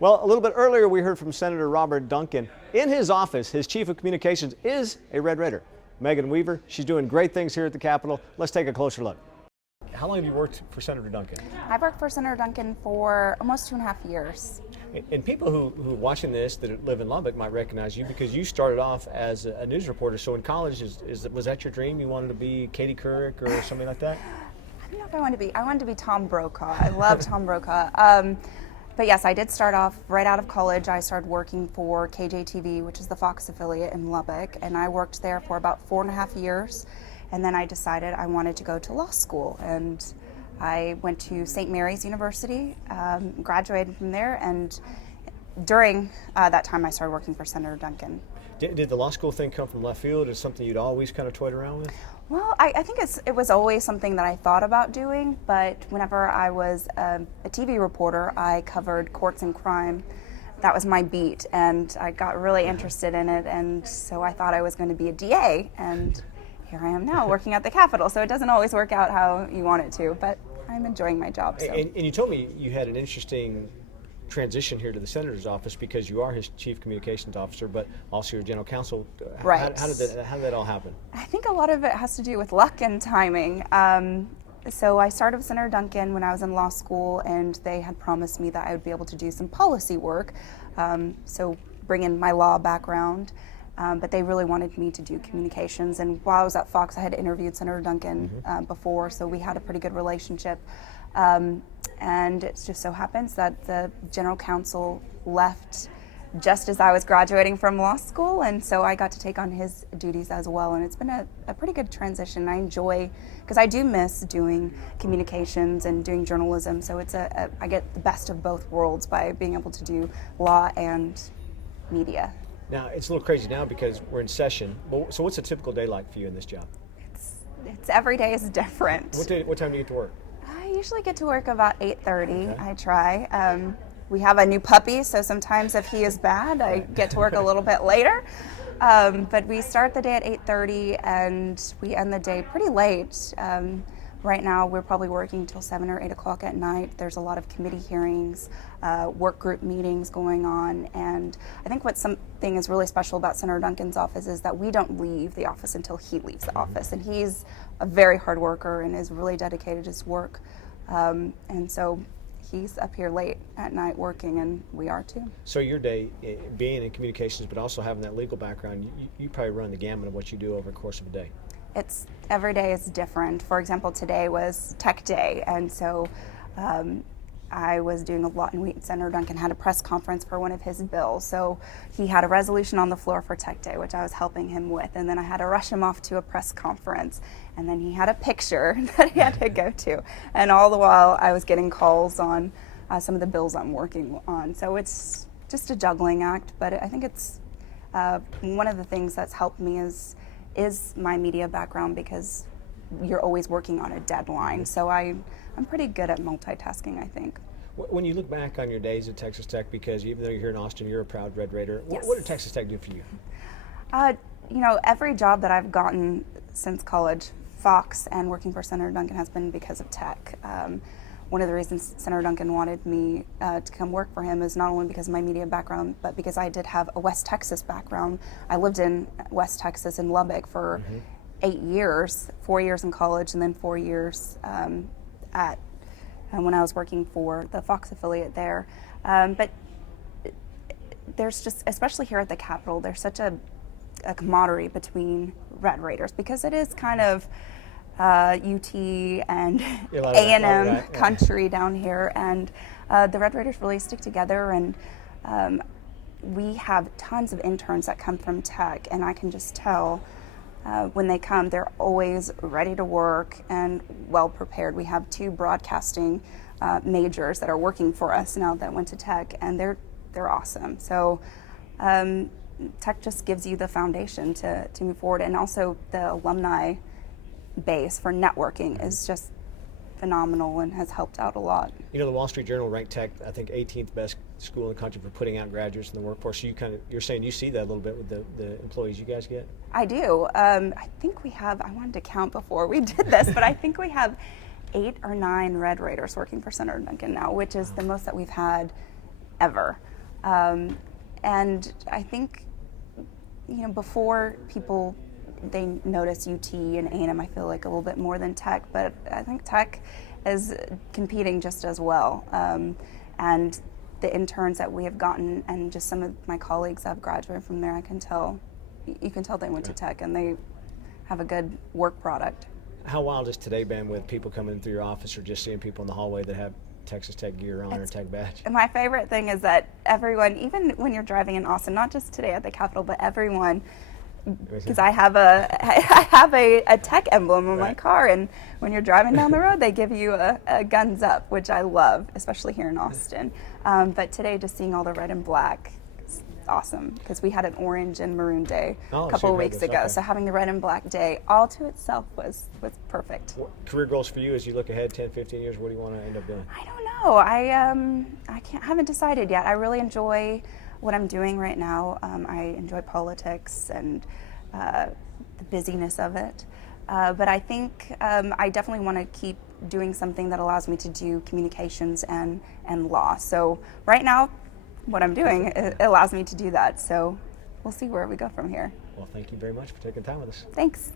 Well, a little bit earlier we heard from Senator Robert Duncan. In his office, his chief of communications is a Red Raider. Megan Weaver, she's doing great things here at the Capitol. Let's take a closer look. How long have you worked for Senator Duncan? I've worked for Senator Duncan for almost 2.5 years. And people who are watching this that live in Lubbock might recognize you because you started off as a news reporter. So in college, was that your dream? You wanted to be Katie Couric or something like that? I don't know if I wanted to be. I wanted to be Tom Brokaw. I love Tom Brokaw. But yes, I did start off right out of college. I started working for KJTV, which is the Fox affiliate in Lubbock, and I worked there for about 4.5 years. And then I decided I wanted to go to law school, and I went to St. Mary's University, graduated from there, and during that time I started working for Senator Duncan. Did the law school thing come from left field? Is it something you'd always kind of toyed around with? Well, I think it was always something that I thought about doing, but whenever I was a TV reporter, I covered courts and crime. That was my beat, and I got really interested in it, and so I thought I was going to be a DA, and here I am now working at the Capitol. So it doesn't always work out how you want it to, but I'm enjoying my job. So. And you told me you had an interesting transition here to the Senator's office because you are his chief communications officer, but also your general counsel. Right. How did that all happen? I think a lot of it has to do with luck and timing. So I started with Senator Duncan when I was in law school, and they had promised me that I would be able to do some policy work, so bring in my law background. But they really wanted me to do communications. And while I was at Fox, I had interviewed Senator Duncan before, so we had a pretty good relationship. And it just so happens that the general counsel left just as I was graduating from law school, and so I got to take on his duties as well. And it's been a pretty good transition. I enjoy, because I do miss doing communications and doing journalism, so it's I get the best of both worlds by being able to do law and media. Now, it's a little crazy now because we're in session. So what's a typical day like for you in this job? It's every day is different. What time do you get to work? I usually get to work about 8:30. Okay. I try. We have a new puppy, so sometimes if he is bad, I get to work a little bit later. But we start the day at 8:30 and we end the day pretty late. Right now, we're probably working till 7 or 8 o'clock at night. There's a lot of committee hearings, work group meetings going on, and I think what something is really special about Senator Duncan's office is that we don't leave the office until he leaves the office, and he's a very hard worker and is really dedicated to his work, and so he's up here late at night working, and we are too. So your day, being in communications, but also having that legal background, you probably run the gamut of what you do over the course of a day. Every day is different. For example, today was Tech Day, and so I was doing a lot, and Senator Duncan had a press conference for one of his bills. So he had a resolution on the floor for Tech Day, which I was helping him with, and then I had to rush him off to a press conference, and then he had a picture that he had to go to, and all the while I was getting calls on some of the bills I'm working on. So it's just a juggling act, but I think it's one of the things that's helped me is my media background, because you're always working on a deadline. So I'm pretty good at multitasking, I think. When you look back on your days at Texas Tech, because even though you're here in Austin, you're a proud Red Raider, Yes. What did Texas Tech do for you? Every job that I've gotten since college, Fox and working for Senator Duncan, has been because of Tech. One of the reasons Senator Duncan wanted me to come work for him is not only because of my media background, but because I did have a West Texas background. I lived in West Texas in Lubbock for 8 years, 4 years in college, and then 4 years when I was working for the Fox affiliate there. But there's just, especially here at the Capitol, there's such a camaraderie between Red Raiders, because it is kind of UT and A&M country down here, and the Red Raiders really stick together, and we have tons of interns that come from Tech, and I can just tell when they come, they're always ready to work and well prepared. We have 2 broadcasting majors that are working for us now that went to Tech, and they're awesome. So Tech just gives you the foundation to move forward, and also the alumni base for networking is just phenomenal and has helped out a lot. You know, the Wall Street Journal ranked Tech, I think, 18th best school in the country for putting out graduates in the workforce. So you're saying you see that a little bit with the employees you guys get? I do. I think we have, I wanted to count before we did this, but I think we have 8 or 9 Red Raiders working for Senator Duncan now, which is the most that we've had ever. And I think, before people, they notice UT and A&M, I feel like a little bit more than Tech, but I think Tech is competing just as well. And the interns that we have gotten, and just some of my colleagues that have graduated from there, you can tell they went to Tech, and they have a good work product. How wild has today been with people coming in through your office or just seeing people in the hallway that have Texas Tech gear on or Tech badge? My favorite thing is that everyone, even when you're driving in Austin, not just today at the Capitol, but everyone, because I have a Tech emblem on my car, and when you're driving down the road, they give you a guns up, which I love, especially here in Austin. But today, just seeing all the red and black is awesome, because we had an orange and maroon day a couple of weeks ago. So having the red and black day all to itself was perfect. What career goals for you as you look ahead 10, 15 years? What do you want to end up doing? I don't know. I haven't decided yet. I really enjoy what I'm doing right now. I enjoy politics and the busyness of it. But I think I definitely want to keep doing something that allows me to do communications and law. So right now, what I'm doing, it allows me to do that. So we'll see where we go from here. Well, thank you very much for taking time with us. Thanks.